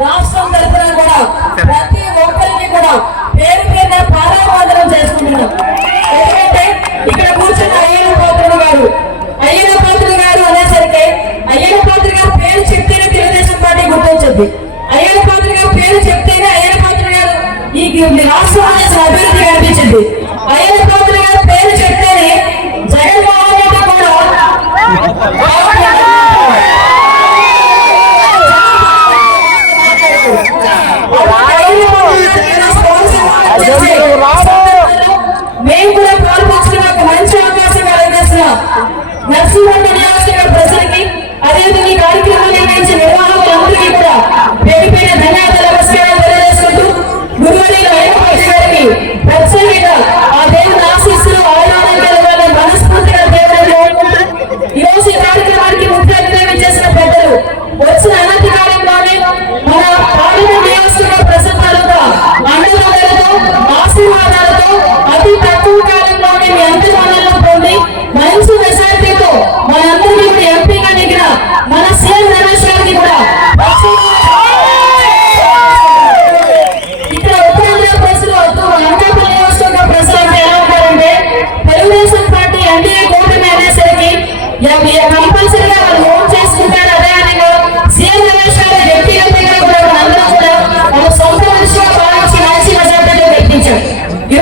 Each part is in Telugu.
రాష్ట్రం తరఫున కూడా ప్రతి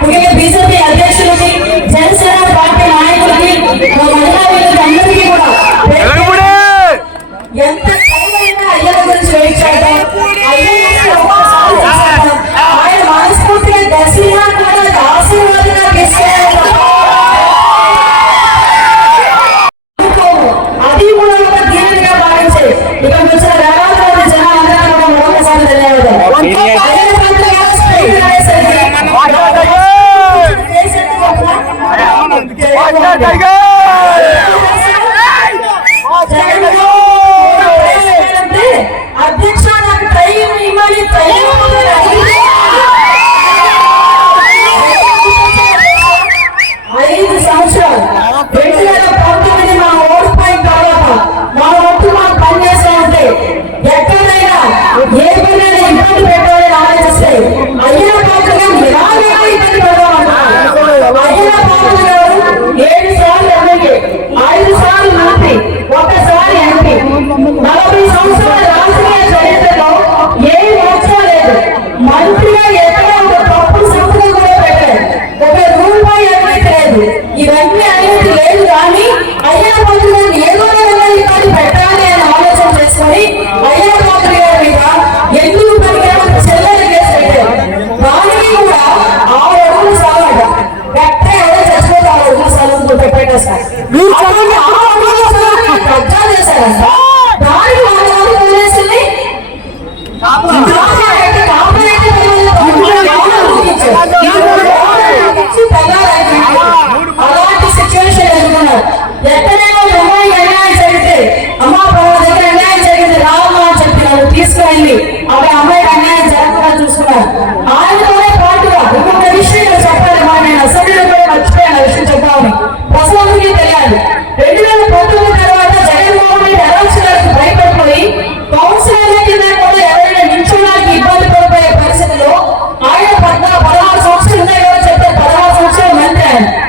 porque ele é bispo. Yeah.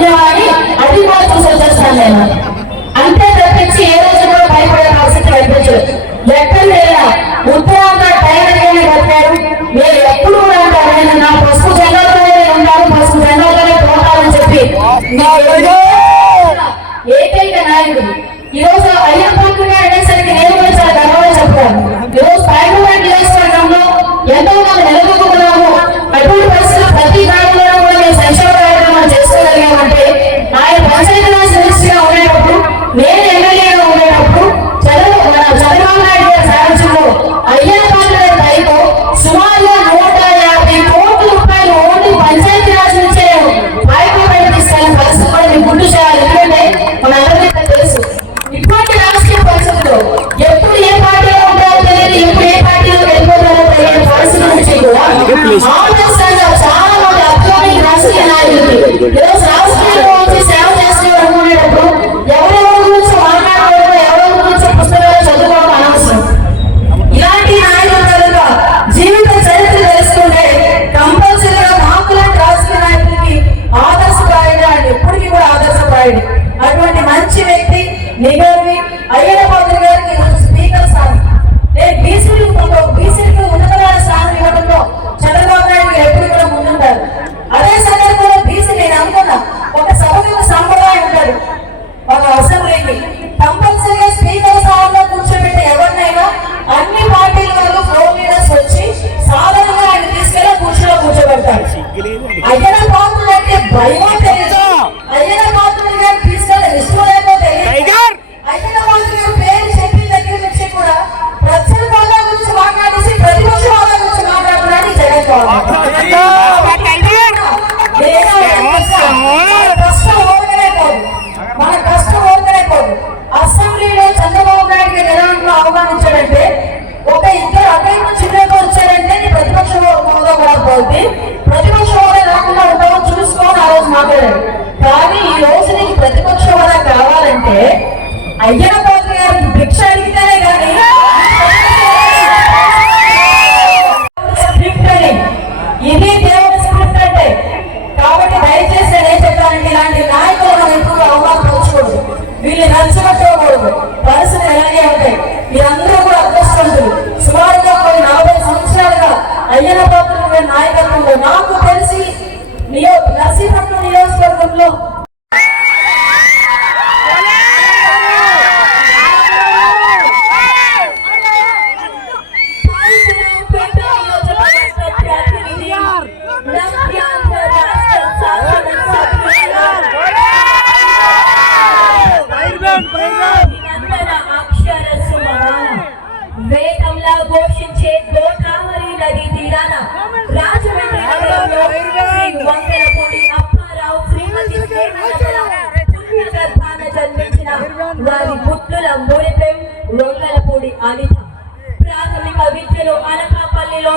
ఉండేవాడిని అది కూడా చూసి వచ్చేస్తాను నేను. అంతే తప్పించి ఏ రోజు కూడా భయపడే పరిస్థితి కనిపించదు. ఎక్కడ లేదా? ఉత్తరాంధ్ర టైలర్గానే బతికారు. మీరు ఎప్పుడు కూడా నా పసుపు జెండాలోనే ఉంటాను పసుపు జెండాలోనే పోతానని చెప్పి. ఏకైక నాయకుడు ಅದರ ಭಾಗವಾಗಿ ಭಯ అంటే అయ్యన పాత్ర గారికి భిక్ష అడిగితేనే కానీ స్క్రిప్ట్ అని ఇది దేవుడి స్క్రిప్ట్ అంటే. కాబట్టి దయచేసి నేను చెప్పానంటే ఇలాంటి నాయకులు మనం ఎక్కువగా అవమానం వీళ్ళు నచ్చగట్టకూడదు పరిస్థితి ఎలాగే ఉంటాయి మీరందరూ కూడా అదృష్టవంతులు. సుమారుగా కొన్ని నలభై సంవత్సరాలుగా అయ్యన పాత్ర నాయకత్వంలో నాకు తెలిసి నియో నర్సీపట్నం నియోజకవర్గంలో పోషించే గోదావరి నది తీరాన రాజమండ్రి అప్పారావు శ్రీమతి జన్మించిన వారి పుత్రుల మూడిపై వంగలపూడి అనిత. ప్రాథమిక విద్యను అనకాపల్లిలో